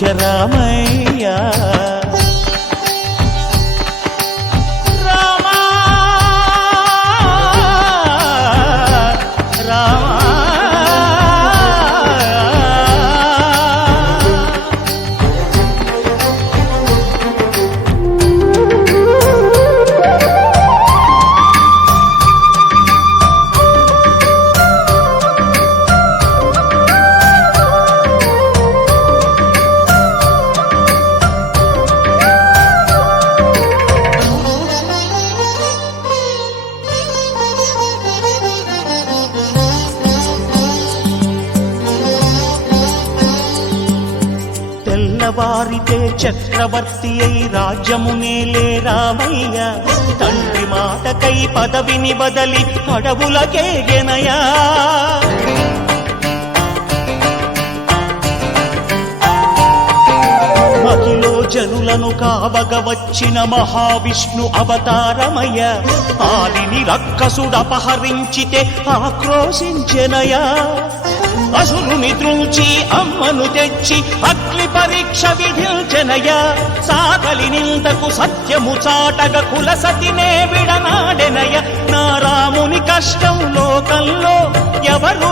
రామయ్య. వారితే చక్రవర్తి అయి రాజ్యమునే లేరామయ్య తండ్రి మాటకై పదవిని బదలి అడవులకేగెనయా మహిలో జనులను కావగ వచ్చిన మహావిష్ణు అవతారమయ్య. ఆదిని రక్కసుడపహరించితే ఆక్రోశించెనయా అసురుని త్రుంచి అమ్మను తెచ్చి అగ్ని పరీక్ష విధించెనయా సాగలి నిందకు సత్యము చాటగ కులసతినే విడనాడెనయ నా రాముని కష్టం లోకంలో ఎవరు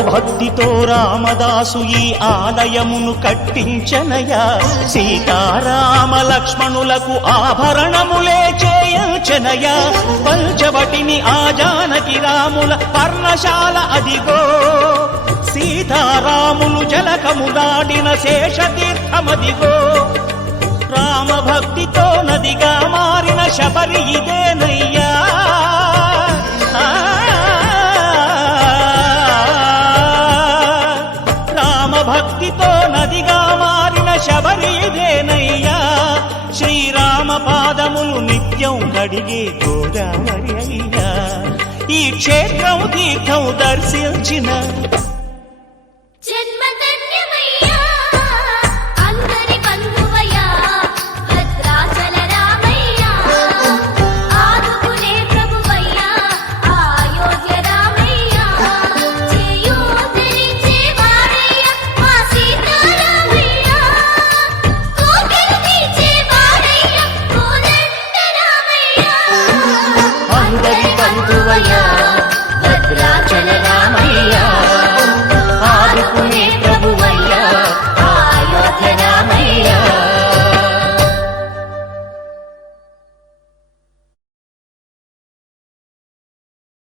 భక్తితో రామదాసు ఈ ఆలయమును కట్టించనయా. సీతారామ లక్ష్మణులకు ఆభరణములే చేయించనయా. పంచవటిని ఆ జానకి రాముల పర్ణశాల అదిగో. సీతారాములు జలకము దాటిన శేషతీర్థమదిగో. రామభక్తితో నదిగా మారిన శబరి ఇదేనయ్యా. అడిగే గోదావరి అయ్యా ఈ క్షేత్రం తీర్థం దర్శించిన